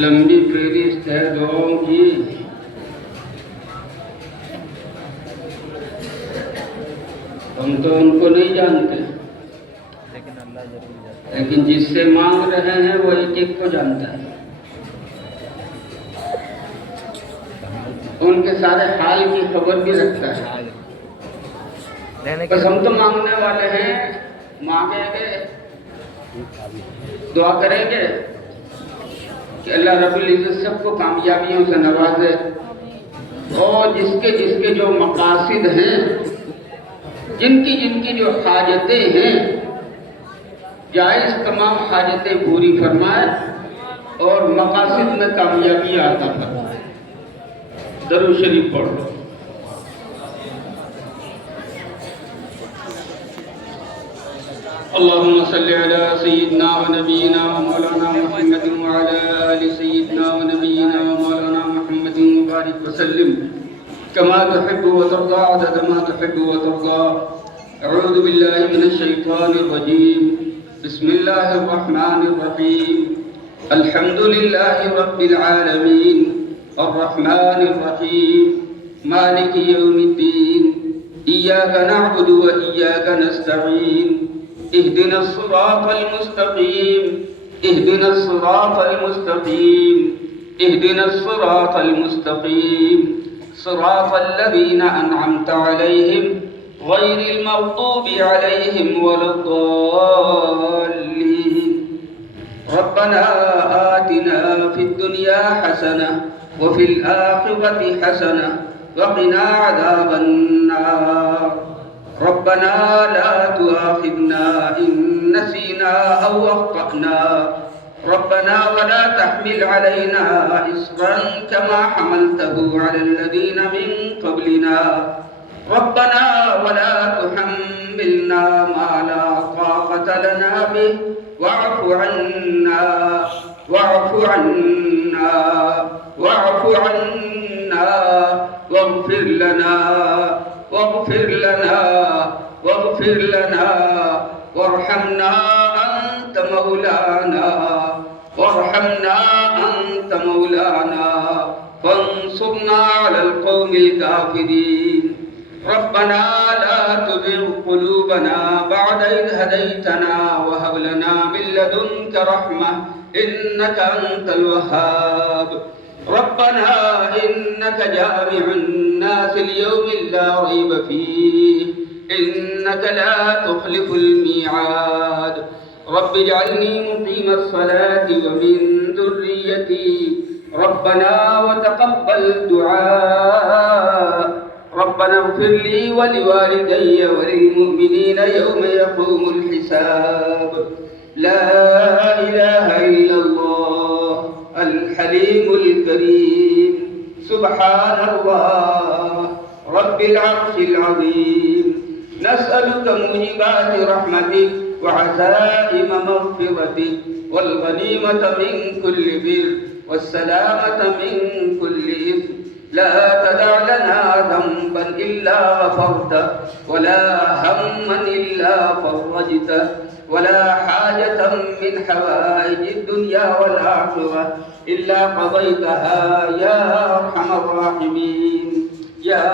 لمبی فہرست ہے دعاؤں کی، ہم تو ان کو نہیں جانتے، لیکن جس سے مانگ رہے ہیں وہ ایک ایک کو جانتا ہے، ان کے سارے حال کی خبر بھی رکھتا ہے۔ بس ہم تو مانگنے والے ہیں، مانگیں گے، دعا کریں گے کہ اللہ رب العزت سب کو کامیابیوں سے نوازے، اور جس کے جو مقاصد ہیں، جن کی جو حاجتیں ہیں، جائز تمام حاجتیں پوری فرمائے اور مقاصد میں کامیابی عطا فرمائے۔ درود شریف پڑھ لو۔ اللهم صل على سيدنا ونبينا ومولانا محمد وعلى آل سيدنا ونبينا ومولانا محمد وبارك وسلم كما تحب وترضى عدد ما تحب وترضى۔ اعوذ باللہ من الشیطان الرجیم، بسم اللہ الرحمن الرحیم، الحمد للہ رب العالمین، الرحمن الرحیم، مالک یوم الدین، ایاک نعبد و ایاک نستعین، اهدنا الصراط المستقيم، اهدنا الصراط المستقيم، اهدنا الصراط المستقيم، صراط الذين أنعمت عليهم غير المغضوب عليهم ولا الضالين۔ ربنا آتنا في الدنيا حسنة وفي الآخرة حسنة وقنا عذاب النار۔ ربنا لا تؤاخذنا إن نسينا أو أخطأنا، ربنا ولا تحمل علينا إصرا كما حملته على الذين من قبلنا، ربنا ولا تحملنا ما لا طاقة لنا به واعف عنا واعف عنا واعف عنا واغفر لنا واغفر لنا واغفر لنا وارحمنا أنت مولانا وارحمنا أنت مولانا فانصرنا على القوم الكافرين۔ ربنا لا تزغ قلوبنا بعد إذ هديتنا وهب لنا من لدنك رحمة إنك أنت الوهاب۔ ربنا إنك جامع الناس ليوم لا ريب فيه إنك لا تخلف الميعاد۔ رب اجعلني مقيم الصلاة ومن ذريتي ربنا وتقبل دعاء، ربنا اغفر لي ولوالدي وللمؤمنين يوم يقوم الحساب۔ لا إله إلا الله الحليم الكريم، سبحان الله رب العرش العظيم، نسألك موجبات رحمتك وعزائم مغفرتك والغنيمة من كل بر والسلامة من كل إثم، لا تدع لنا ذنبا إلا غفرته ولا هما إلا فرجته ولا حاجة من حوائج الدنيا والآخرة إلا قضيتها يا أرحم الراحمين يا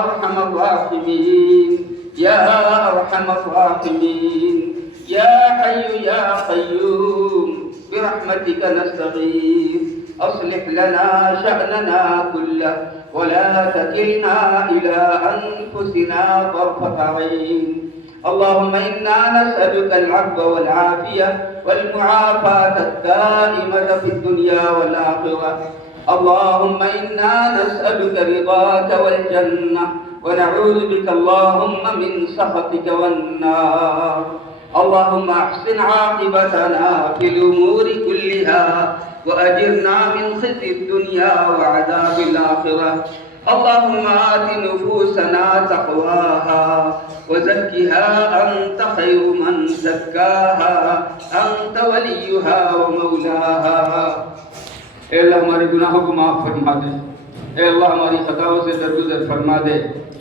أرحم الراحمين يا أرحم الراحمين، يا حي يا قيوم برحمتك نستغيث، أصلح لنا شأننا كله ولا تكلنا إلى أنفسنا طرفة عين۔ اللهم إنا نسألك العفو والعافية والمعافاة الدائمة في الدنيا والآخرة۔ اللهم إنا نسألك رضاك والجنة ونعوذ بك اللهم من سخطك والنار۔ اللهم أحسن عاقبتنا في الأمور كلها وأجرنا من خزي الدنيا وعذاب الآخرة۔ اللهم آت نفوسنا تقواها وزكها أنت خير من زكاها أنت وليها ومولاها۔ اے اللہ ہمارے گناہوں کو معاف فرما دے، اے اللہ ہماری خطاؤں سے درگزر فرما دے،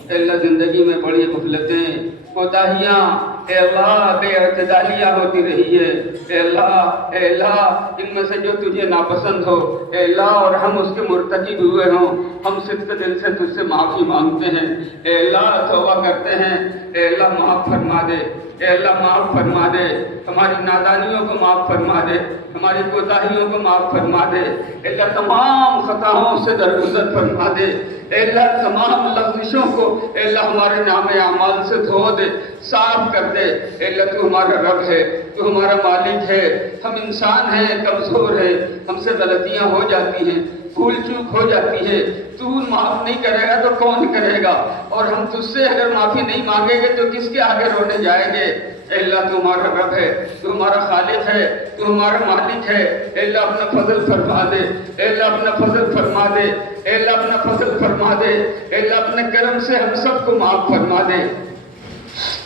اے اللہ زندگی میں بڑی غفلتیں، کوتاہیاں، اے اللہ بے اعتدالیاں ہوتی رہی ہے، اے اللہ ان میں سے جو تجھے ناپسند ہو اے اللہ اور ہم اس کے مرتکب ہوئے ہوں، ہم صدق دل سے تجھ سے معافی مانگتے ہیں، اے اللہ توبہ کرتے ہیں، اے اللہ معاف فرما دے، اے اللہ معاف فرما دے، ہماری نادانیوں کو معاف فرما دے، ہماری کوتاہیوں کو معاف فرما دے، اے اللہ تمام خطاؤں سے درگزر فرما دے، اے اللہ تمام لغزشوں کو اے اللہ ہمارے نام اعمال سے دھو دے، صاف کر دے، اے اللہ تو ہمارا رب ہے، تو ہمارا مالک ہے، ہم انسان ہیں، کمزور ہیں، ہم سے غلطیاں ہو جاتی ہیں، بھول چوک ہو جاتی ہے، تو معاف نہیں کرے گا تو کون کرے گا، اور ہم تجھ سے اگر معافی نہیں مانگیں گے تو کس کے آگے رونے جائیں گے، اے اللہ تو ہمارا رب ہے، تو ہمارا خالق ہے، تو ہمارا مالک ہے، اے اللہ اپنا فضل فرما دے، اے اللہ اپنا فضل فرما دے، اے اللہ اپنا فضل فرما دے، اے اللہ اپنے کرم سے ہم سب کو معاف فرما دے،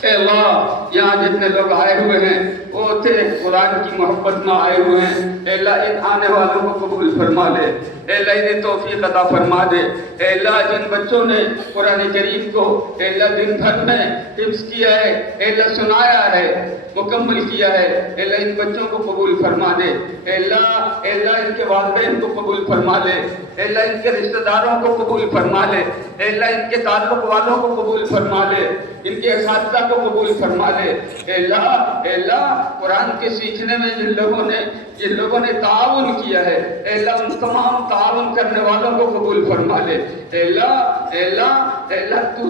اے اللہ یہاں جتنے لوگ آئے ہوئے ہیں وہ تیرے قرآن کی محبت میں آئے ہوئے ہیں، اے اللہ ان آنے والوں کو قبول فرما لے، اے اللہ انہیں توفیق عطا فرما دے، اے اللہ جن بچوں نے قرآن کریم کو اے اللہ دن بھر میں حفظ کیا ہے، اے اللہ سنایا ہے، مکمل کیا ہے، اے اللہ ان بچوں کو قبول فرما دے، اے اللہ ان کے والدین کو قبول فرما لے، اے اللہ ان کے رشتہ داروں کو قبول فرما لے، اے اللہ ان کے تعلق والوں کو قبول فرما لے، ان کے اساتذہ کو قبول فرما لے، اے اللہ قرآن کے سیکھنے میں جن لوگوں نے تعاون کیا ہے، اے اللہ ان تمام تعاون کرنے والوں کو قبول فرما لے، اے اللہ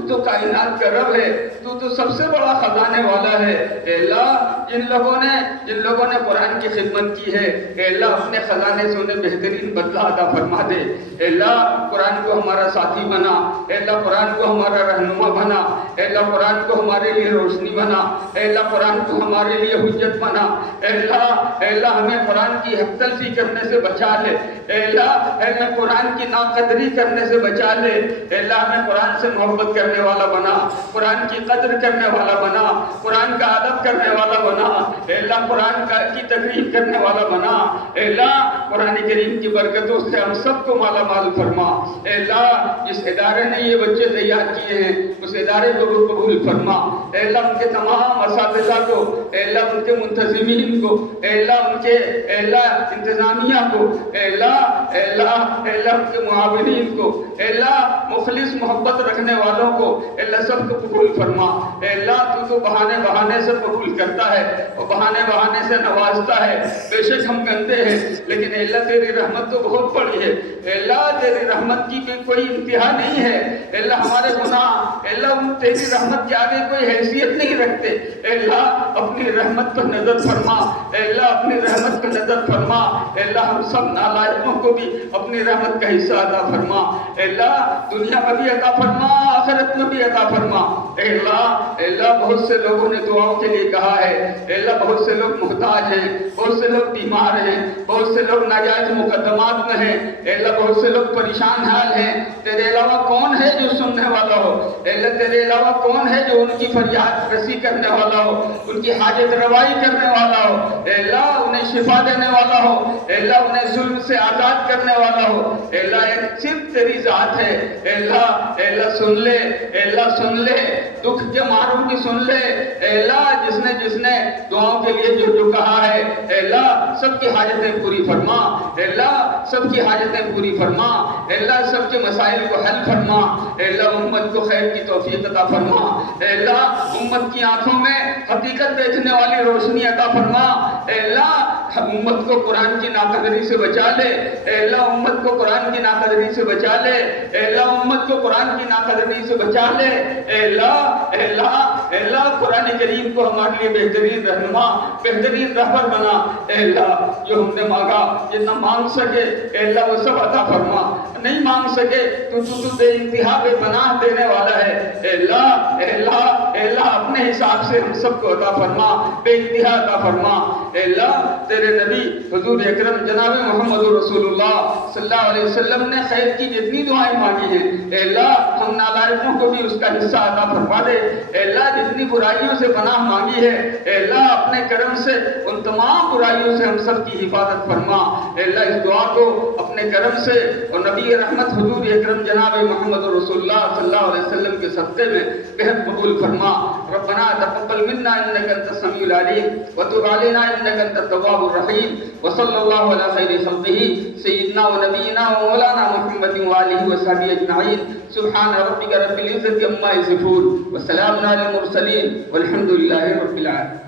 تو کائنات کا رب ہے، تو سب سے بڑا خزانے والا ہے، اے اللہ جن لوگوں نے قرآن کی خدمت کی ہے، اے اللہ اپنے خزانے سے انہیں بہترین بدلہ عطا فرما دے، اے اللہ قرآن کو ہمارا ساتھی بنا، اے اللہ قرآن کو ہمارا رہنما بنا، اے اللہ قرآن کو ہمارے لیے روشنی بنا، اے اللہ قرآن کو ہمارے لیے حجت بنا، اے اللہ ہمیں قرآن کی حق تلفی کرنے سے بچا لے، اے اللہ قرآن کی ناقدری کرنے سے بچا لے، اے اللہ ہمیں قرآن سے محبت کرنے والا بنا، قرآن کی قدر کرنے والا بنا، قرآن کا ادب کرنے والا بنا، اے اللہ قرآن کی تقریب کرنے والا بنا، اے اللہ قرآن کریم کی برکتوں سے ہم سب کو مالا مال فرما، اے اللہ جس ادارے نے یہ بچے تیار کیے ہیں اس ادارے کو قبول فرما، اے اللہ ان کے تمام اساتذہ کو، اے اللہ ان کے منتظمین کو، اے اللہ ان کے انتظامیہ کو، اے اللہ ان کے معاونین کو، اے اللہ مخلص محبت رکھنے والوں کو، اے اللہ سب کو قبول فرما، اے اللہ تو بہانے سے قبول کرتا ہے اور بہانے سے نوازتا ہے، بے شک ہم گندے ہیں لیکن اے اللہ تیری رحمت تو بہت بڑی ہے، اے اللہ تیری رحمت کی کوئی انتہا نہیں ہے، اے اللہ ہمارے گناہ اے اللہ تیری رحمت کے آگے کوئی حیثیت نہیں رکھتے، اے اللہ اپنی رحمت پر نظر فرما، اے اللہ اپنی رحمت پر نظر فرما، اے اللہ ہم سب نالائقوں کو بھی اپنی رحمت کا حصہ عطا فرما، اے اللہ دنیا میں بھی عطا فرما، آخرت میں بھی عطا فرما، اے اللہ بہت سے لوگوں نے دعاؤں کے لیے کہا ہے، اے اللہ بہت سے لوگ محتاج ہیں، بہت سے لوگ بیمار ہیں، بہت سے لوگ ناجائز مقدمات میں ہیں، اے اللہ بہت سے لوگ پریشان حال ہیں، تیرے علاوہ کون ہے جو سننے والا ہو، اے اللہ تیرے علاوہ کون ہے جو ان کی فریاد رسی کرنے والا ہو، ان کی حاجت روائی کرنے والا ہو، اے اللہ انہیں شفا دینے والا ہو، اے اللہ انہیں ظلم سے آزاد کرنے والا ہو، اے اللہ صرف تیری ذات ہے، اے اللہ سن لے، اے اللہ سن لے، دکھ کے ماروں کی سن لے، اے اللہ جس نے دعاؤں کے لیے جو کہا ہے، اے اللہ سب کی حاجتیں پوری فرما، اے اللہ سب کی حاجتیں پوری فرما، اے اللہ سب کے مسائل کو حل فرما، اے اللہ امت کو خیر کی توفیق عطا فرما، اے اللہ امت کی آنکھوں میں حقیقت دیکھنے والی روشنی عطا فرما، اے اللہ امت کو قرآن کی ناقدری سے بچا لے، اے اللہ امت کو قرآن کی ناقدری سے بچا لے، اے اللہ امت کو قرآن کی ناقدری سے بچا لے، اے اللہ قرآن کریم کو ہمارے لیے بہترین رہنما، بہترین رہبر بنا، اے اللہ جو ہم نے مانگا جتنا مانگ سکے اے اللہ وہ سب عطا فرما، نہیں مانگ سکے تو بے انتہا بے پناہ دینے والا ہے، اے اللہ اپنے حساب سے ہم سب کو عطا فرما، بے انتہا عطا فرما، اے اللہ تیرے نبی حضور اکرم جناب محمد رسول اللہ صلی اللہ علیہ وسلم نے خیر کی جتنی دعائیں مانگی ہیں، اے اللہ ہم نالائقوں کو بھی اس کا حصہ عطا فرما دے، اے اللہ جتنی برائیوں سے پناہ مانگی ہے، اے اللہ اپنے کرم سے ان تمام برائیوں سے ہم سب کی حفاظت فرما، اے اللہ اس دعا کو اپنے کرم سے اور نبی رحمت حضور اکرم جناب محمد رسول اللہ صلی اللہ علیہ وسلم کے صدقے میں بہت قبول فرما، ربنا ربنا تقبل منا انك انت السميع العليم وتب علينا انك انت التواب الرحيم وصلى الله على خير خلقه سيدنا ونبينا ومولانا محمد وآله وصحبه اجمعين سبحان ربك رب العزة عما يصفون وسلام على المرسلين والحمد لله رب العالمين.